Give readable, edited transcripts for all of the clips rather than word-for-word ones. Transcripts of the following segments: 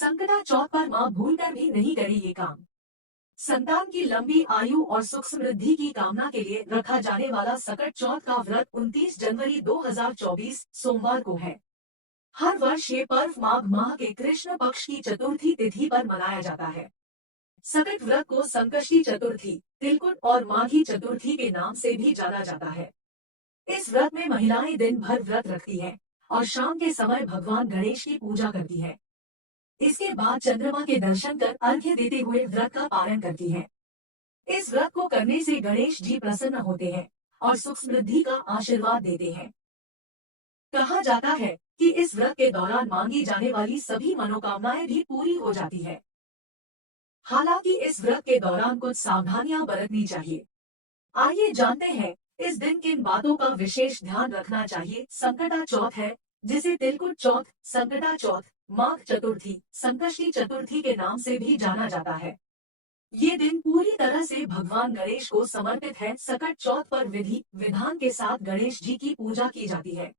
संकटा चौथ पर मां भूलकर भी नहीं करी ये काम। संतान की लंबी आयु और सुख समृद्धि की कामना के लिए रखा जाने वाला सकट चौथ का व्रत 29 जनवरी 2024 सोमवार को है। हर वर्ष ये पर्व माघ माह के कृष्ण पक्ष की चतुर्थी तिथि पर मनाया जाता है। सकट व्रत को संकष्टी चतुर्थी, तिलकुट और माघी चतुर्थी के नाम से भी जाना जाता है। इस व्रत में महिलाएं दिन भर व्रत रखती हैं और शाम के समय भगवान गणेश की पूजा करती हैं। इसके बाद चंद्रमा के दर्शन कर अर्घ्य देते हुए व्रत का पालन करती हैं। इस व्रत को करने से गणेश जी प्रसन्न होते हैं और सुख समृद्धि का आशीर्वाद देते हैं। कहा जाता है कि इस व्रत के दौरान मांगी जाने वाली सभी मनोकामनाएं भी पूरी हो जाती है। हालांकि इस व्रत के दौरान कुछ सावधानियां बरतनी चाहिए। आइए जानते हैं इस दिन किन बातों का विशेष ध्यान रखना चाहिए। संकटा चौथ है, जिसे तिलकुट चौथ, संकटा चौथ, माघ चतुर्थी, संकष्टी चतुर्थी के नाम से भी जाना जाता है। ये दिन पूरी तरह से भगवान गणेश को समर्पित है। सकट चौथ पर विधि विधान के साथ गणेश जी की पूजा की जाती है।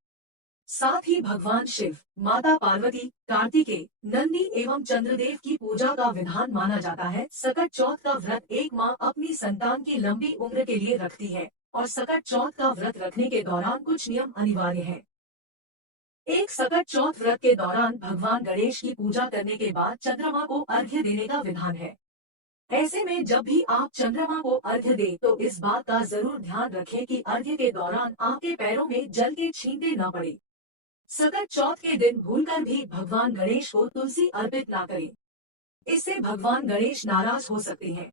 साथ ही भगवान शिव, माता पार्वती, कार्तिकेय, नंदी एवं चंद्रदेव की पूजा का विधान माना जाता है। सकट चौथ का व्रत एक माँ अपनी संतान की लंबी उम्र के लिए रखती है और सकट चौथ का व्रत रखने के दौरान कुछ नियम अनिवार्य हैं। एक सकट चौथ व्रत के दौरान भगवान गणेश की पूजा करने के बाद चंद्रमा को अर्घ्य देने का विधान है। ऐसे में जब भी आप चंद्रमा को अर्घ्य दें तो इस बात का जरूर ध्यान रखें कि अर्घ्य के दौरान आपके पैरों में जल के छींटे न पड़े। सकट चौथ के दिन भूलकर भी भगवान गणेश को तुलसी अर्पित ना करें। इससे भगवान गणेश नाराज हो सकते हैं।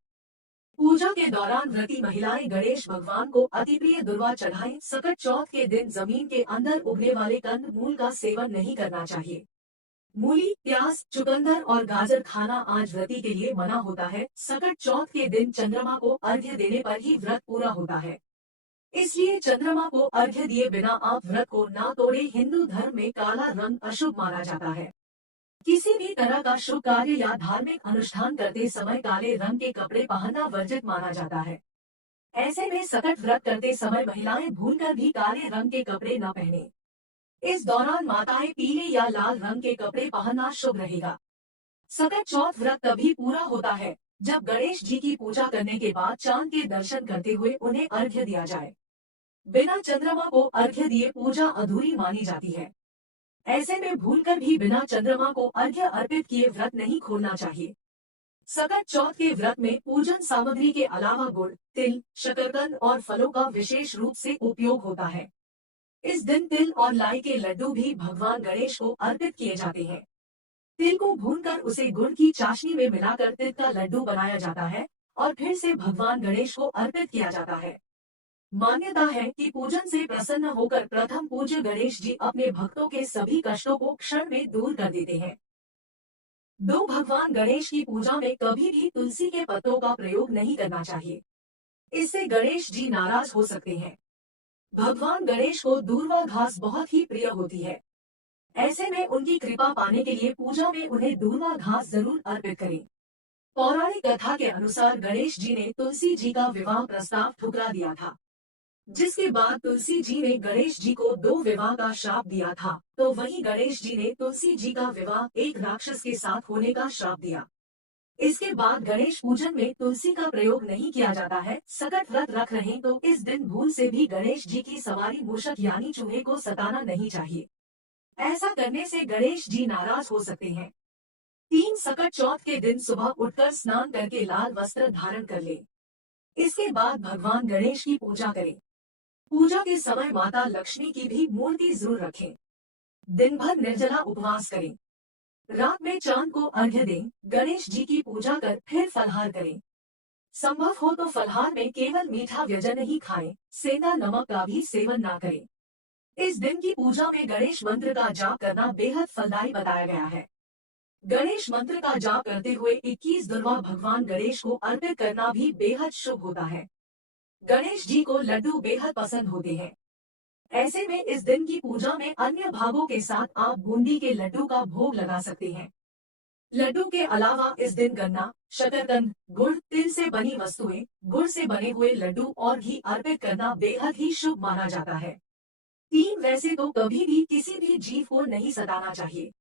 पूजा के दौरान व्रती महिलाएं गणेश भगवान को अति प्रिय दुर्वा चढ़ाएं। सकट चौथ के दिन जमीन के अंदर उगने वाले कंद मूल का सेवन नहीं करना चाहिए। मूली, प्याज, चुकंदर और गाजर खाना आज व्रती के लिए मना होता है। सकट चौथ के दिन चंद्रमा को अर्घ्य देने पर ही व्रत पूरा होता है। इसलिए चंद्रमा को अर्घ्य दिए बिना आप व्रत को ना तोड़े। हिंदू धर्म में काला रंग अशुभ माना जाता है। किसी भी तरह का शुभ कार्य या धार्मिक अनुष्ठान करते समय काले रंग के कपड़े पहनना वर्जित माना जाता है। ऐसे में सकट व्रत करते समय महिलाएं भूलकर भी काले रंग के कपड़े न पहने। इस दौरान माताएं पीले या लाल रंग के कपड़े पहनना शुभ रहेगा। सकट चौथ व्रत तभी पूरा होता है जब गणेश जी की पूजा करने के बाद चांद के दर्शन करते हुए उन्हें अर्घ्य दिया जाए। बिना चंद्रमा को अर्घ्य दिए पूजा अधूरी मानी जाती है। ऐसे में भूलकर भी बिना चंद्रमा को अर्घ्य अर्पित किए व्रत नहीं खोलना चाहिए। सकट चौथ के व्रत में पूजन सामग्री के अलावा गुड़, तिल, शकरकंद और फलों का विशेष रूप से उपयोग होता है। इस दिन तिल और लाई के लड्डू भी भगवान गणेश को अर्पित किए जाते हैं। तिल को भूनकर उसे गुड़ की चाशनी में मिलाकर तिल का लड्डू बनाया जाता है और फिर से भगवान गणेश को अर्पित किया जाता है। मान्यता है कि पूजन से प्रसन्न होकर प्रथम पूज्य गणेश जी अपने भक्तों के सभी कष्टों को क्षण में दूर कर देते हैं। दो भगवान गणेश की पूजा में कभी भी तुलसी के पत्तों का प्रयोग नहीं करना चाहिए। इससे गणेश जी नाराज हो सकते हैं। भगवान गणेश को दूर्वा घास बहुत ही प्रिय होती है। ऐसे में उनकी कृपा पाने के लिए पूजा में उन्हें दूर्वा घास जरूर अर्पित करें। पौराणिक कथा के अनुसार गणेश जी ने तुलसी जी का विवाह प्रस्ताव ठुकरा दिया था, जिसके बाद तुलसी जी ने गणेश जी को दो विवाह का श्राप दिया था। तो वहीं गणेश जी ने तुलसी जी का विवाह एक राक्षस के साथ होने का श्राप दिया। इसके बाद गणेश पूजन में तुलसी का प्रयोग नहीं किया जाता है। सकट व्रत रख रहे तो इस दिन भूल से भी गणेश जी की सवारी मूषक यानी चूहे को सताना नहीं चाहिए। ऐसा करने से गणेश जी नाराज हो सकते हैं। 3 सकट चौथ के दिन सुबह उठकर स्नान करके लाल वस्त्र धारण कर ले। इसके बाद भगवान गणेश की पूजा करें। पूजा के समय माता लक्ष्मी की भी मूर्ति जरूर रखें। दिन भर निर्जला उपवास करें। रात में चांद को अर्घ्य दें। गणेश जी की पूजा कर फिर फलाहार करें। संभव हो तो फलाहार में केवल मीठा व्यंजन ही खाएं, सेंधा नमक का भी सेवन ना करें। इस दिन की पूजा में गणेश मंत्र का जाप करना बेहद फलदायी बताया गया है। गणेश मंत्र का जाप करते हुए 21 दुर्वा भगवान गणेश को अर्पित करना भी बेहद शुभ होता है। गणेश जी को लड्डू बेहद पसंद होते हैं। ऐसे में इस दिन की पूजा में अन्य भागों के साथ आप बूंदी के लड्डू का भोग लगा सकते हैं। लड्डू के अलावा इस दिन गन्ना, शकरकंद, गुड़, तिल से बनी वस्तुएं, गुड़ से बने हुए लड्डू और घी अर्पित करना बेहद ही शुभ माना जाता है। 3 वैसे तो कभी भी किसी भी जीव को नहीं सताना चाहिए।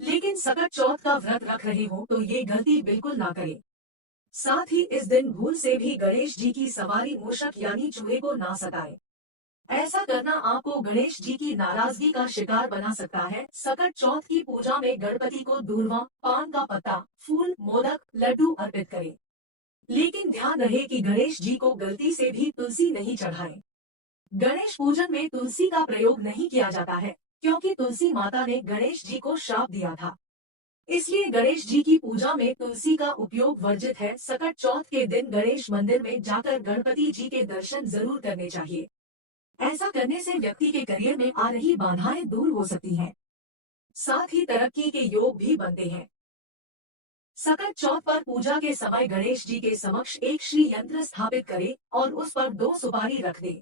लेकिन सकट चौथ का व्रत रख रहे हो तो ये गलती बिल्कुल ना करें। साथ ही इस दिन भूल से भी गणेश जी की सवारी मूषक यानी चूहे को ना सताए। ऐसा करना आपको गणेश जी की नाराजगी का शिकार बना सकता है। सकट चौथ की पूजा में गणपति को दूर्वा, पान का पत्ता, फूल, मोदक, लड्डू अर्पित करें। लेकिन ध्यान रहे कि गणेश जी को गलती से भी तुलसी नहीं चढ़ाएं। गणेश पूजन में तुलसी का प्रयोग नहीं किया जाता है, क्योंकि तुलसी माता ने गणेश जी को श्राप दिया था। इसलिए गणेश जी की पूजा में तुलसी का उपयोग वर्जित है। सकट चौथ के दिन गणेश मंदिर में जाकर गणपति जी के दर्शन जरूर करने चाहिए। ऐसा करने से व्यक्ति के करियर में आ रही बाधाएं दूर हो सकती हैं। साथ ही तरक्की के योग भी बनते हैं। सकट चौथ पर पूजा के समय गणेश जी के समक्ष एक श्री यंत्र स्थापित करें और उस पर 2 सुपारी रख दें।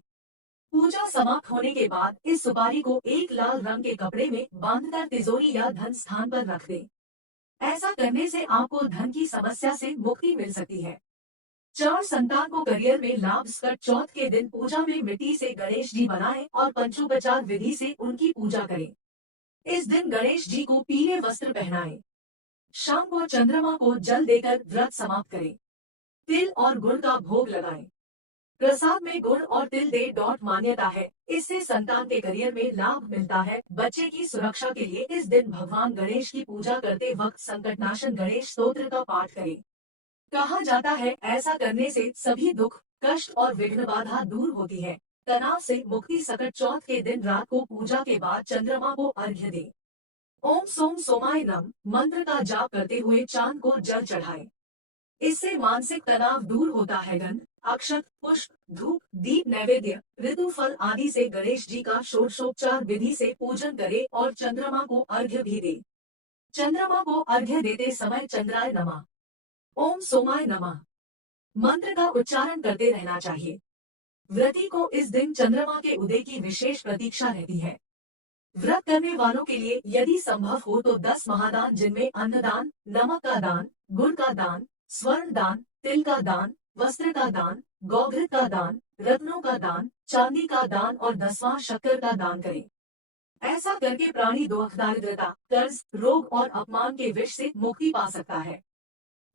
पूजा समाप्त होने के बाद इस सुपारी को एक लाल रंग के कपड़े में बांधकर तिजोरी या धन स्थान पर रख दें। ऐसा करने से आपको धन की समस्या से मुक्ति मिल सकती है। 4 संतान को करियर में लाभ। सकट चौथ के दिन पूजा में मिट्टी से गणेश जी बनाएं और पंचोपचार विधि से उनकी पूजा करें। इस दिन गणेश जी को पीले वस्त्र पहनाएं। शाम को चंद्रमा को जल देकर व्रत समाप्त करें। तिल और गुड़ का भोग लगाएं। प्रसाद में गुड़ और तिल दे। मान्यता है, इससे संतान के करियर में लाभ मिलता है। बच्चे की सुरक्षा के लिए इस दिन भगवान गणेश की पूजा करते वक्त संकटनाशन गणेश स्तोत्र का पाठ करें। कहा जाता है ऐसा करने से सभी दुख, कष्ट और विघ्न बाधा दूर होती है। तनाव से मुक्ति। सकट चौथ के दिन रात को पूजा के बाद चंद्रमा को अर्घ्य दें। ओम सोम सोमाय नम मंत्र का जाप करते हुए चांद को जल चढ़ाएं। इससे मानसिक तनाव दूर होता है। गंध, अक्षत, पुष्प, धूप, दीप, नैवेद्य, ऋतु फल आदि से गणेश जी का षोडशोपचार विधि से पूजन करें और चंद्रमा को अर्घ्य भी दें। चंद्रमा को अर्घ्य देते समय चंद्राय नमः, ओम सोमाय नमः मंत्र का उच्चारण करते रहना चाहिए। व्रती को इस दिन चंद्रमा के उदय की विशेष प्रतीक्षा रहती है। व्रत करने वालों के लिए यदि संभव हो तो 10 महादान, जिनमें अन्नदान, नमक का दान, गुड़ का दान, स्वर्ण दान, तिल का दान, वस्त्र का दान, गौघृत का दान, रत्नों का दान, चांदी का दान और 10वां शक्कर का दान करें। ऐसा करके प्राणी दुख, दारिद्रता, कर्ज, रोग और अपमान के विष से मुक्ति पा सकता है।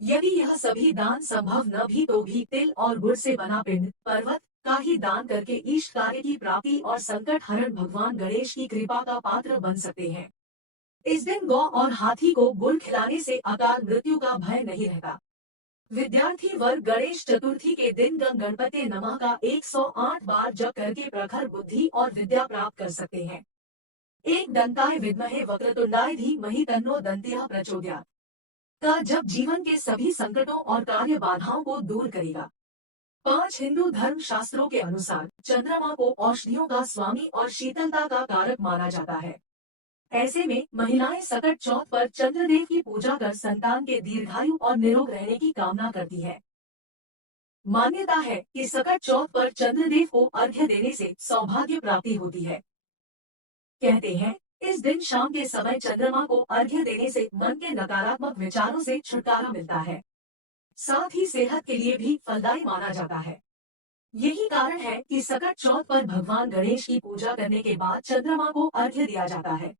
यदि यह सभी दान संभव न भी तो भी तिल और गुड़ से बना पिंड, पर्वत का ही दान करके इष्ट कार्य की प्राप्ति और संकट हरण भगवान गणेश की कृपा का पात्र बन सकते हैं। इस दिन गौ और हाथी को गुड़ खिलाने से अकाल मृत्यु का भय नहीं रहता। विद्यार्थी वर्ग गणेश चतुर्थी के दिन गं गणपते नमः का 108 बार जप करके प्रखर बुद्धि और विद्या प्राप्त कर सकते हैं। एक दंताय विद्महे वक्रतुंडाय धीमहि तन्नो दन्तिः प्रचोदयात् का जब जीवन के सभी संकटों और कार्य बाधाओं को दूर करेगा। 5 हिंदू धर्म शास्त्रों के अनुसार चंद्रमा को औषधियों का स्वामी और शीतलता का कारक माना जाता है। ऐसे में महिलाएं सकट चौथ पर चंद्रदेव की पूजा कर संतान के दीर्घायु और निरोग रहने की कामना करती है। मान्यता है कि सकट चौथ पर चंद्रदेव को अर्घ्य देने से सौभाग्य प्राप्ति होती है। कहते हैं इस दिन शाम के समय चंद्रमा को अर्घ्य देने से मन के नकारात्मक विचारों से छुटकारा मिलता है। साथ ही सेहत के लिए भी फलदायी माना जाता है। यही कारण है कि सकट चौथ पर भगवान गणेश की पूजा करने के बाद चंद्रमा को अर्घ्य दिया जाता है।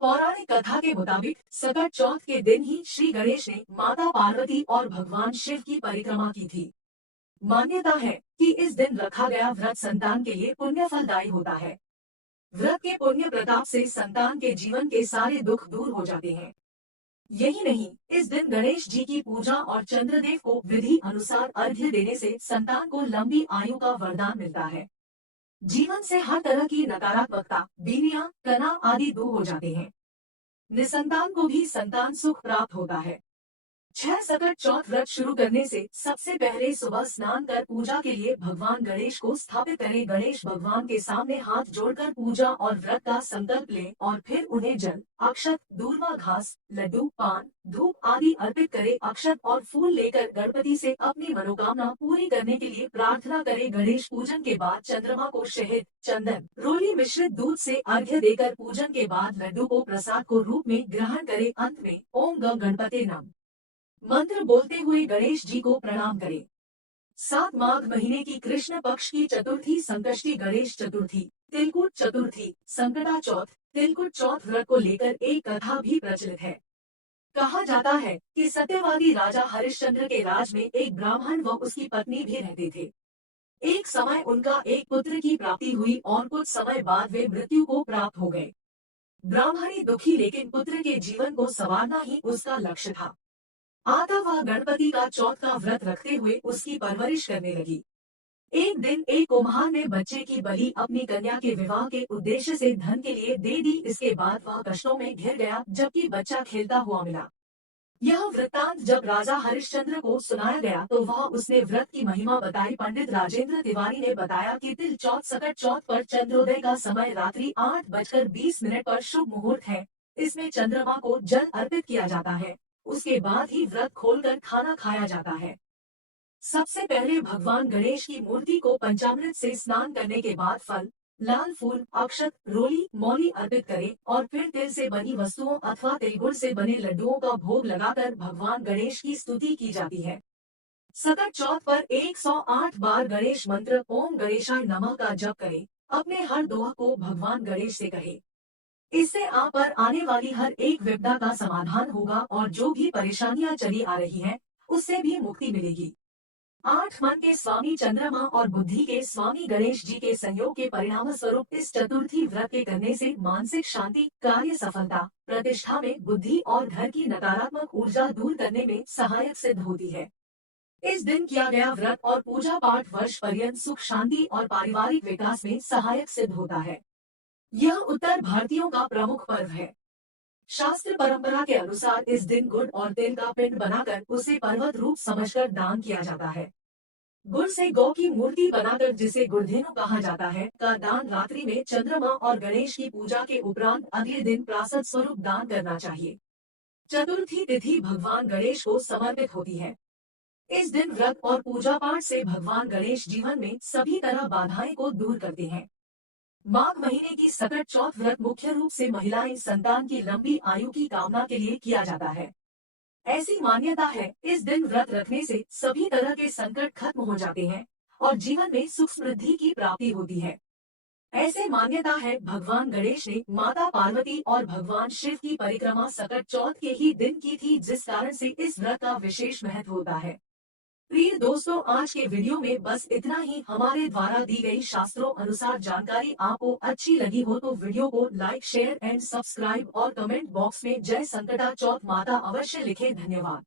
पौराणिक कथा के मुताबिक सकट चौथ के दिन ही श्री गणेश ने माता पार्वती और भगवान शिव की परिक्रमा की थी। मान्यता है कि इस दिन रखा गया व्रत संतान के लिए पुण्य फलदायी होता है। व्रत के पुण्य प्रताप से संतान के जीवन के सारे दुख दूर हो जाते हैं। यही नहीं, इस दिन गणेश जी की पूजा और चंद्रदेव को विधि अनुसार अर्घ्य देने से संतान को लंबी आयु का वरदान मिलता है। जीवन से हर तरह की नकारात्मकता, बीवियां, तनाव आदि दूर हो जाते हैं। निसंतान को भी संतान सुख प्राप्त होता है। 6 सकट चौथ व्रत शुरू करने से सबसे पहले सुबह स्नान कर पूजा के लिए भगवान गणेश को स्थापित करें। गणेश भगवान के सामने हाथ जोड़कर पूजा और व्रत का संकल्प लें और फिर उन्हें जल, अक्षत, दूर्वा घास, लड्डू, पान, धूप आदि अर्पित करें। अक्षत और फूल लेकर गणपति से अपनी मनोकामना पूरी करने के लिए प्रार्थना करें। गणेश पूजन के बाद चंद्रमा को शहद, चंदन, रोली मिश्रित दूध से अर्घ्य देकर पूजन के बाद लड्डू को प्रसाद को रूप में ग्रहण करें। अंत में ओम गं गणपते नमः मंत्र बोलते हुए गणेश जी को प्रणाम करें। 7 माघ महीने की कृष्ण पक्ष की चतुर्थी संकष्टी गणेश चतुर्थी तिलकुट चतुर्थी, संकटा चौथ, तिलकुट चौथ व्रत को लेकर एक कथा भी प्रचलित है। कहा जाता है कि सत्यवादी राजा हरिश्चंद्र के राज में एक ब्राह्मण व उसकी पत्नी भी रहते थे। एक समय उनका एक पुत्र की प्राप्ति हुई और कुछ समय बाद वे मृत्यु को प्राप्त हो गए। ब्राह्मणी दुखी लेकिन पुत्र के जीवन को संवारना ही उसका लक्ष्य था। अतः वह गणपति का चौथ का व्रत रखते हुए उसकी परवरिश करने लगी। एक दिन एक कुम्हार ने बच्चे की बलि अपनी कन्या के विवाह के उद्देश्य से धन के लिए दे दी। इसके बाद वह कष्टों में घिर गया जबकि बच्चा खेलता हुआ मिला। यह वृत्तांत जब राजा हरिश्चंद्र को सुनाया गया तो वह उसने व्रत की महिमा बताई। पंडित राजेंद्र तिवारी ने बताया कि तिल चौथ सकट चौथ पर चंद्रोदय का समय रात्रि 8:20 पर शुभ मुहूर्त है। इसमें चंद्रमा को जल अर्पित किया जाता है। उसके बाद ही व्रत खोलकर खाना खाया जाता है। सबसे पहले भगवान गणेश की मूर्ति को पंचामृत से स्नान करने के बाद फल, लाल फूल, अक्षत, रोली, मौली अर्पित करें और फिर तिल से बनी वस्तुओं अथवा तिलगुड़ से बने लड्डुओं का भोग लगाकर भगवान गणेश की स्तुति की जाती है। सकट चौथ पर 108 बार गणेश मंत्र ओम गणेशाय नमः का जप करें। अपने हर दोहा को भगवान गणेश से कहे। इससे आप पर आने वाली हर एक विपदा का समाधान होगा और जो भी परेशानियां चली आ रही हैं, उससे भी मुक्ति मिलेगी। 8 मन के स्वामी चंद्रमा और बुद्धि के स्वामी गणेश जी के संयोग के परिणाम स्वरूप इस चतुर्थी व्रत के करने से मानसिक शांति, कार्य सफलता, प्रतिष्ठा में बुद्धि और घर की नकारात्मक ऊर्जा दूर करने में सहायक सिद्ध होती है। इस दिन किया गया व्रत और पूजा पाठ वर्ष पर्यंत सुख शांति और पारिवारिक विकास में सहायक सिद्ध होता है। यह उत्तर भारतीयों का प्रमुख पर्व है। शास्त्र परंपरा के अनुसार इस दिन गुड़ और तिल का पिंड बनाकर उसे पर्वत रूप समझकर दान किया जाता है। गुड़ से गौ की मूर्ति बनाकर जिसे गुड़धेनु कहा जाता है का दान रात्रि में चंद्रमा और गणेश की पूजा के उपरांत अगले दिन प्रासद स्वरूप दान करना चाहिए। चतुर्थी तिथि भगवान गणेश को समर्पित होती है। इस दिन व्रत और पूजा पाठ से भगवान गणेश जीवन में सभी तरह बाधाएं को दूर करते हैं। माघ महीने की सकट चौथ व्रत मुख्य रूप से महिलाएं संतान की लंबी आयु की कामना के लिए किया जाता है। ऐसी मान्यता है इस दिन व्रत रखने से सभी तरह के संकट खत्म हो जाते हैं और जीवन में सुख समृद्धि की प्राप्ति होती है। ऐसे मान्यता है भगवान गणेश ने माता पार्वती और भगवान शिव की परिक्रमा सकट चौथ के ही दिन की थी, जिस कारण से इस व्रत का विशेष महत्व होता है। प्रिय दोस्तों, आज के वीडियो में बस इतना ही। हमारे द्वारा दी गई शास्त्रों अनुसार जानकारी आपको अच्छी लगी हो तो वीडियो को लाइक, शेयर एंड सब्सक्राइब और कमेंट बॉक्स में जय संकटा चौथ माता अवश्य लिखें। धन्यवाद।